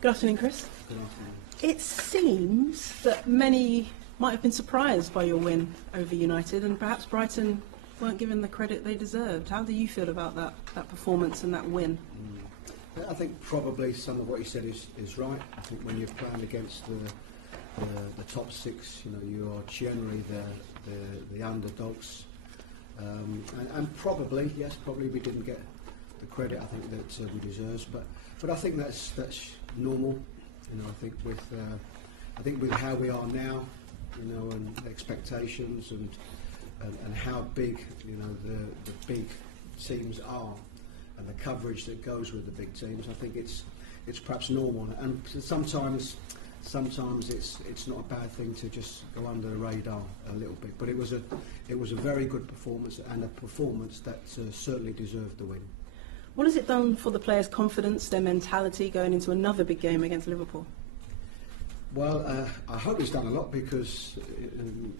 Good afternoon, Chris. Good afternoon. It seems that many might have been surprised by your win over United, and perhaps Brighton weren't given the credit they deserved. How do you feel about that performance and that win? I think probably some of what you said is right. I think when you're playing against the top six, you are generally the underdogs, and probably we didn't get the credit I think that we deserve. But I think that's normal. I think with how we are now, and expectations and how big the big teams are, and the coverage that goes with the big teams, I think it's perhaps normal. And sometimes it's not a bad thing to just go under the radar a little bit. But it was a very good performance, and a performance that certainly deserved the win. What has it done for the players' confidence, their mentality going into another big game against Liverpool? Well, I hope it's done a lot, because an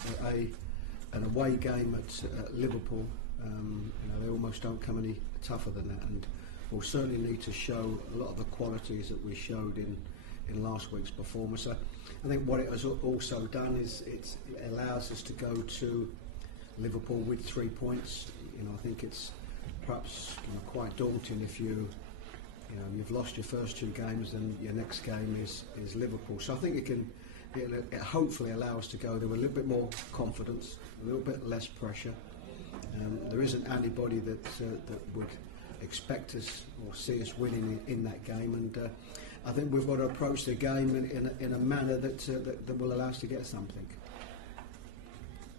away game at Liverpool, they almost don't come any tougher than that, and we'll certainly need to show a lot of the qualities that we showed in last week's performance. I think what it has also done is it allows us to go to Liverpool with 3 points. I think it's perhaps quite daunting if you've lost your first two games and your next game is Liverpool. So I think it hopefully allow us to go there with a little bit more confidence, a little bit less pressure. There isn't anybody that would expect us or see us winning in that game, and I think we've got to approach the game in a manner that will allow us to get something.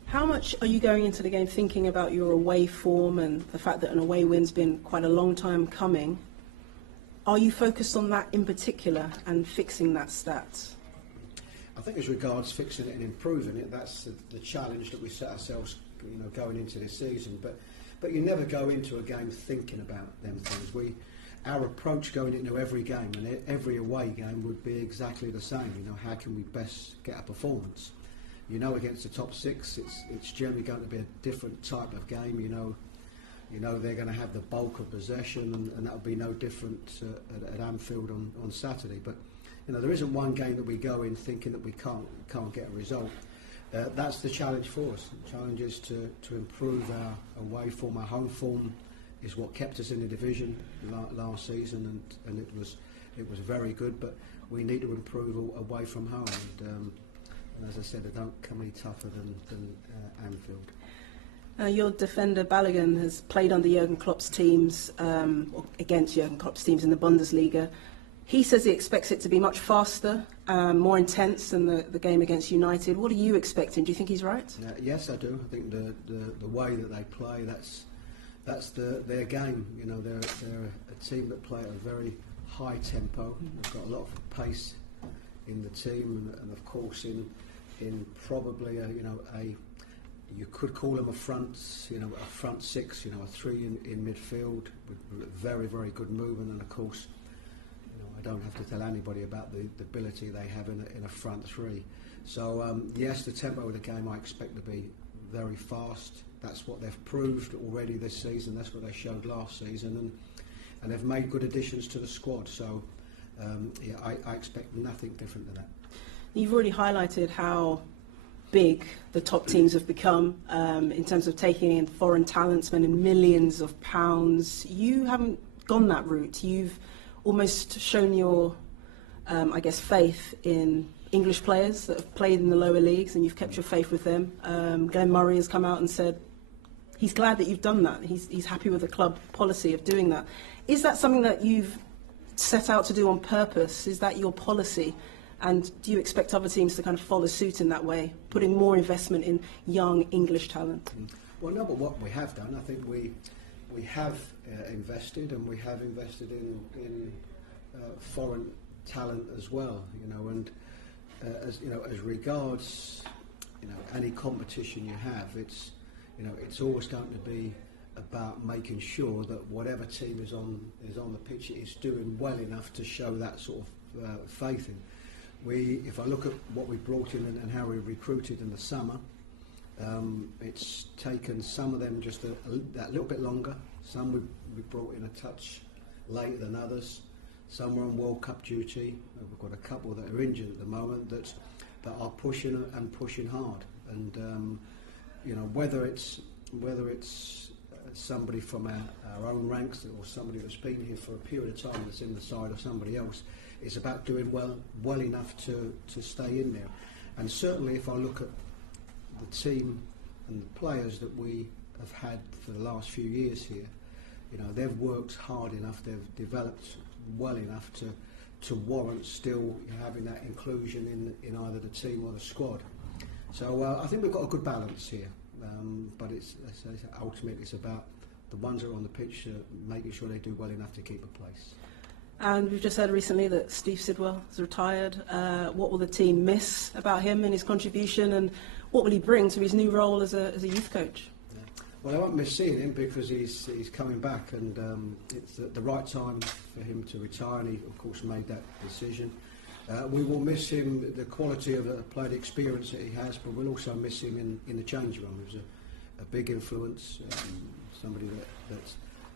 How much are you going into the game thinking about your away form and the fact that an away win's been quite a long time coming? Are you focused on that in particular and fixing that stat? I think as regards fixing it and improving it, that's the challenge that we set ourselves, going into this season. But you never go into a game thinking about them things. Our approach going into every game and every away game would be exactly the same. How can we best get a performance? Against the top six, it's generally going to be a different type of game. They're going to have the bulk of possession, and that'll be no different at Anfield on Saturday. But there isn't one game that we go in thinking that we can't get a result. That's the challenge for us. The challenge is to improve our away form. Our home form is what kept us in the division last season, and it was very good. But we need to improve away from home. And as I said, they don't come any tougher than Anfield. Your defender Balogun has played under Jurgen Klopp's teams, or against Jurgen Klopp's teams in the Bundesliga. He says he expects it to be much faster, more intense than the game against United. What are you expecting? Do you think he's right? Yes, I do. I think the way that they play, that's their game. They're a team that play at a very high tempo. They've got a lot of pace in the team, and of course in probably you could call them a front six, a three in midfield with very, very good movement, and of course, I don't have to tell anybody about the ability they have in a front three. So yes, the tempo of the game I expect to be very fast. That's what they've proved already this season. That's what they showed last season, and they've made good additions to the squad. So I expect nothing different than that. You've already highlighted how big the top teams have become in terms of taking in foreign talent, spending millions of pounds. You haven't gone that route. You've almost shown your, faith in English players that have played in the lower leagues, and you've kept your faith with them. Glenn Murray has come out and said he's glad that you've done that. He's happy with the club policy of doing that. Is that something that you've set out to do on purpose? Is that your policy? And do you expect other teams to kind of follow suit in that way, putting more investment in young English talent? Well, no, but what we have done, I think we have invested, and we have invested in foreign talent as well. And as regards any competition you have, it's always going to be about making sure that whatever team is on the pitch is doing well enough to show that sort of faith in. If I look at what we brought in and how we recruited in the summer, it's taken some of them just that little bit longer. Some we brought in a touch later than others. Some are on World Cup duty. We've got a couple that are injured at the moment that are pushing and pushing hard. And you know, whether it's somebody from our own ranks or somebody that's been here for a period of time that's in the side of somebody else, it's about doing well enough to stay in there. And certainly, if I look at the team and the players that we have had for the last few years here, you know, they've worked hard enough, they've developed well enough to warrant still having that inclusion in either the team or the squad. So I think we've got a good balance here, but ultimately it's about the ones that are on the pitch making sure they do well enough to keep a place. And we've just heard recently that Steve Sidwell has retired. What will the team miss about him and his contribution, and what will he bring to his new role as a youth coach? Yeah. Well, I won't miss seeing him because he's coming back, and it's the right time for him to retire, and he of course made that decision. We will miss him, the quality of the player experience that he has, but we'll also miss him in the change room. He was a big influence, somebody that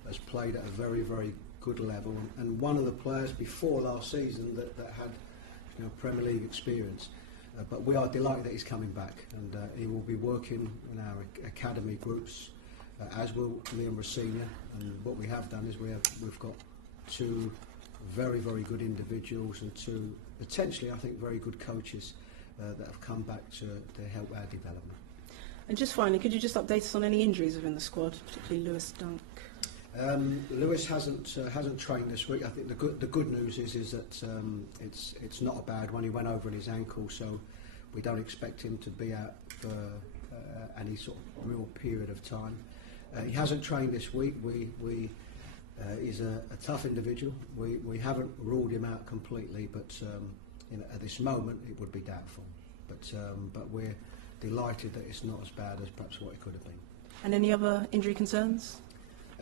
has played at a very, very good level, and one of the players before last season that had, you know, Premier League experience. But we are delighted that he's coming back, and he will be working in our academy groups, as will Liam Rossini. And what we have done is we've got two very, very good individuals and two potentially, I think, very good coaches that have come back to help our development. And just finally, could you just update us on any injuries within the squad, particularly Lewis Dunk? Lewis hasn't trained this week. I think the good news is that it's not a bad one. He went over in his ankle, so we don't expect him to be out for any sort of real period of time. He hasn't trained this week. He's a tough individual. We haven't ruled him out completely, but at this moment it would be doubtful. But we're delighted that it's not as bad as perhaps what it could have been. And any other injury concerns?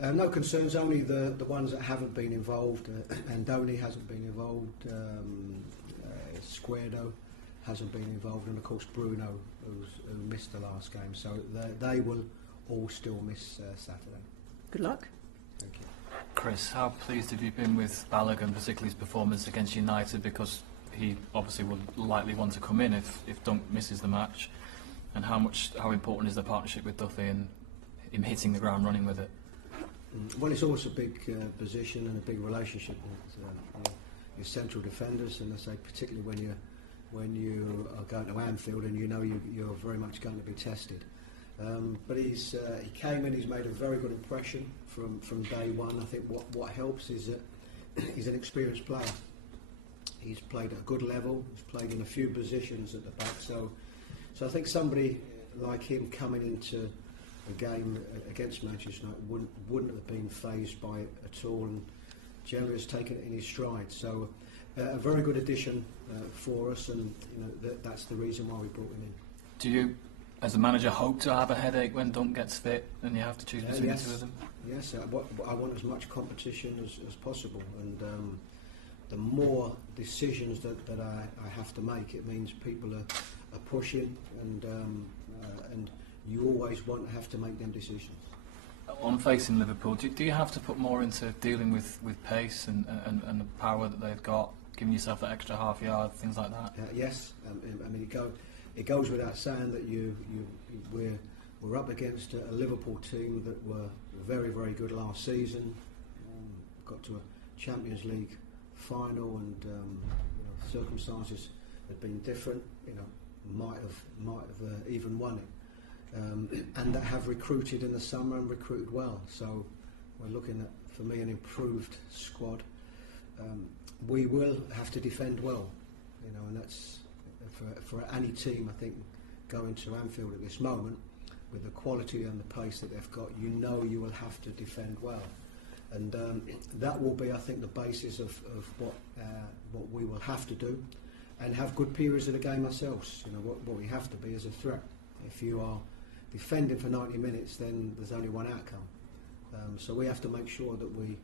No concerns, only the ones that haven't been involved. Andoni hasn't been involved, Squardo hasn't been involved, and of course Bruno, who missed the last game. So they will all still miss Saturday. Good luck. Thank you. Chris, how pleased have you been with Balogun, particularly his performance against United, because he obviously will likely want to come in if Dunk misses the match, and how important is the partnership with Duffy and him hitting the ground running with it? Well, it's always a big position and a big relationship with your central defenders, and I say particularly when you are going to Anfield and you know you're very much going to be tested. But he came in, he's made a very good impression from day one. I think what helps is that he's an experienced player. He's played at a good level, he's played in a few positions at the back, so I think somebody like him coming into a game against Manchester United wouldn't have been fazed by it at all, and generally has taken it in his stride. So a very good addition for us, and you know that's the reason why we brought him in. Do you, as a manager, hope to have a headache when Dunk gets fit and you have to choose between the two of them? Yes, I want as much competition as possible, and the more decisions that I have to make, it means people are pushing, and you always have to make them decisions. On facing Liverpool, do you have to put more into dealing with pace and the power that they've got, giving yourself that extra half yard, things like that? Yes, I mean it goes without saying that we're up against a Liverpool team that were very, very good last season, got to a Champions League final, and circumstances had been different. Might have even won it. And that have recruited in the summer and recruited well. So we're looking at, for me, an improved squad. We will have to defend well, and that's for any team. I think going to Anfield at this moment, with the quality and the pace that they've got, you will have to defend well, and that will be, I think, the basis of what we will have to do, and have good periods of the game ourselves. What we have to be is a threat. If you are defending for 90 minutes, then there's only one outcome. So we have to make sure that we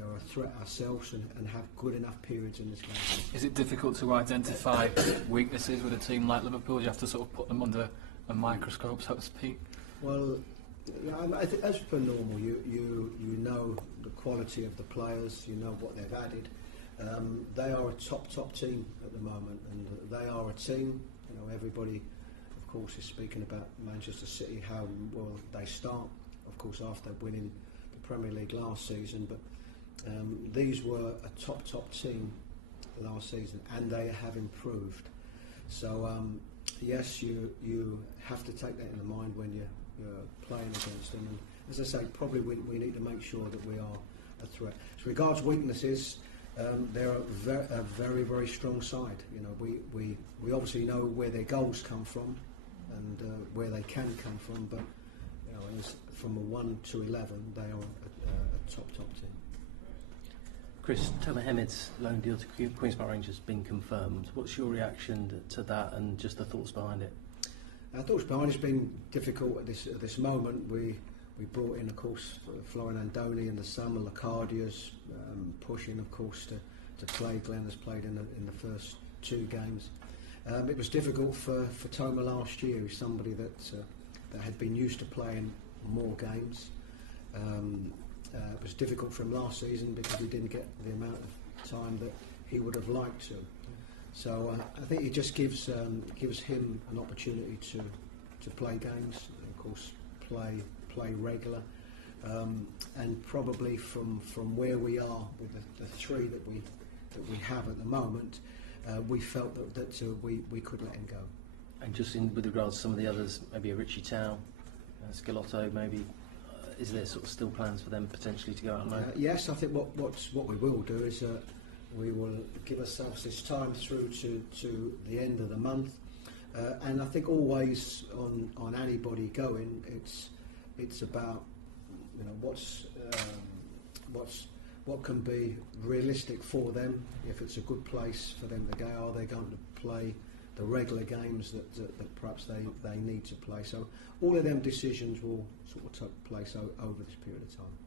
are a threat ourselves and have good enough periods in this game. Is it difficult to identify weaknesses with a team like Liverpool? Do you have to sort of put them under a microscope, so to speak? Well, I think as per normal, you know the quality of the players, you know what they've added. They are a top team at the moment, and they are a team. You know, everybody, of course, is speaking about Manchester City, how well they start, of course, after winning the Premier League last season. But these were a top team last season, and they have improved. So yes, you have to take that in mind when you're playing against them. And as I say, probably we need to make sure that we are a threat. As regards weaknesses, they're a very, very strong side. You know, we obviously know where their goals come from and where they can come from, but you know, from a 1 to 11, they are a top team. Chris, Tomer Hemed's loan deal to Queen's Park Rangers has been confirmed. What's your reaction to that and just the thoughts behind it? Thoughts behind it's been difficult at this moment. We brought in, of course, Florian Andoni in the summer, Lacardia's pushing, of course, to play. Glenn has played in the first 2 games. It was difficult for Tomer last year. He's somebody that had been used to playing more games. It was difficult for him last season because he didn't get the amount of time that he would have liked to. So I think it just gives him an opportunity to play games, and of course play regular, and probably from where we are with the 3 that we have at the moment, we felt that we could let him go. And just with regards to some of the others, maybe a Richie Tao, Scalotto, maybe. Is there sort of still plans for them potentially to go out on loan? Yes, I think what we will do is we will give ourselves this time through to the end of the month, and I think always on anybody going, it's about, you know, what can be realistic for them. If it's a good place for them to go, are they going to play the regular games that perhaps they need to play? So all of them decisions will sort of take place over this period of time.